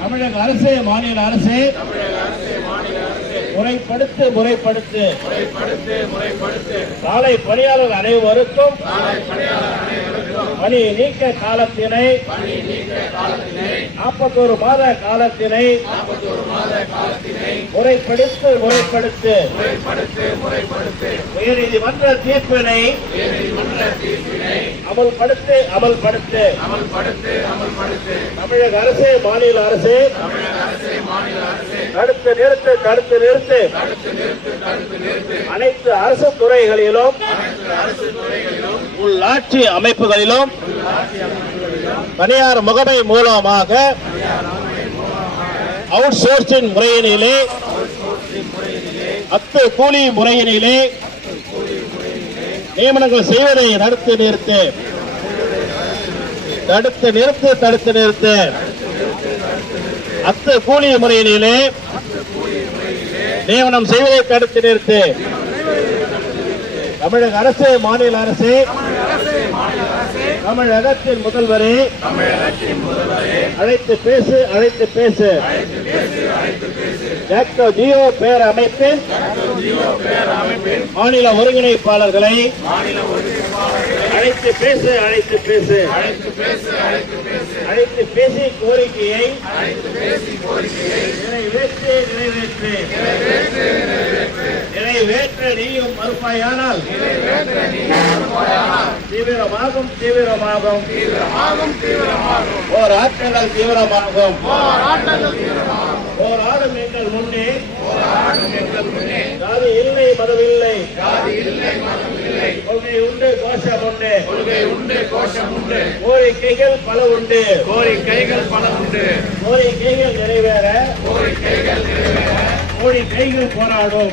தமிழக அரசு மாநில அரசு. முறைப்படுத்து முறைப்படுத்து. சாலை பணியாளர் அனைவருக்கும் பணி நீக்க காலத்தினை நாற்பத்தோரு மாத காலத்தினை முறைப்படுத்து முறைப்படுத்து. உயர்நீதிமன்ற தீர்ப்பினை அமல்படுத்து அமல்படுத்து. தமிழக அரசு மாநில அரசு. தடுத்து நிறுத்து தடுத்து நிறுத்து. அனைத்து அரசு துறைகளிலும் உள்ளாட்சி அமைப்புகளிலும் தனியார் முகமை மூலமாக அவுட் சோர்சிங் முறையினிலே அத்து கூலி முறையினிலே நியமனங்கள் செய்வதை தடுத்து நிறுத்து தடுத்து நிறுத்து தடுத்து நிறுத்து அத்து கூலி முறையினிலே நியமனம் செய்வதை தடுத்து நிறுத்து தமிழக அரசு மாநில அரசு தமிழகத்தின் முதல்வரே. அழைத்து பேசு அழைத்து பேசு. ஜாக்டோ ஜியோ பேரமைப்பின் மாநில ஒருங்கிணைப்பாளர்களை அழைத்து பேசு அழைத்து பேசு. அழைத்து பேசி கோரிக்கையை நிறைவேற்று நிறைவேற்று. நிறைவேற்ற நீயும் மறுப்பாயானால். தீவிரமாகும் தீவிரமாகும். போராட்டங்கள் தீவிரமாகும். போராடும் எங்கள் முன்னே. ஜாதி இல்லை மதமில்லை கொள்கை உண்டு கோஷம் உண்டு. கொள்கை உண்டு கோஷம் உண்டு. கோரிக்கைகள் பல உண்டு. கோரிக்கைகள் பல உண்டு. கோரிக்கைகள் நிறைவேற. கோரிக்கைகள் கோடி கைகள் போராடும்.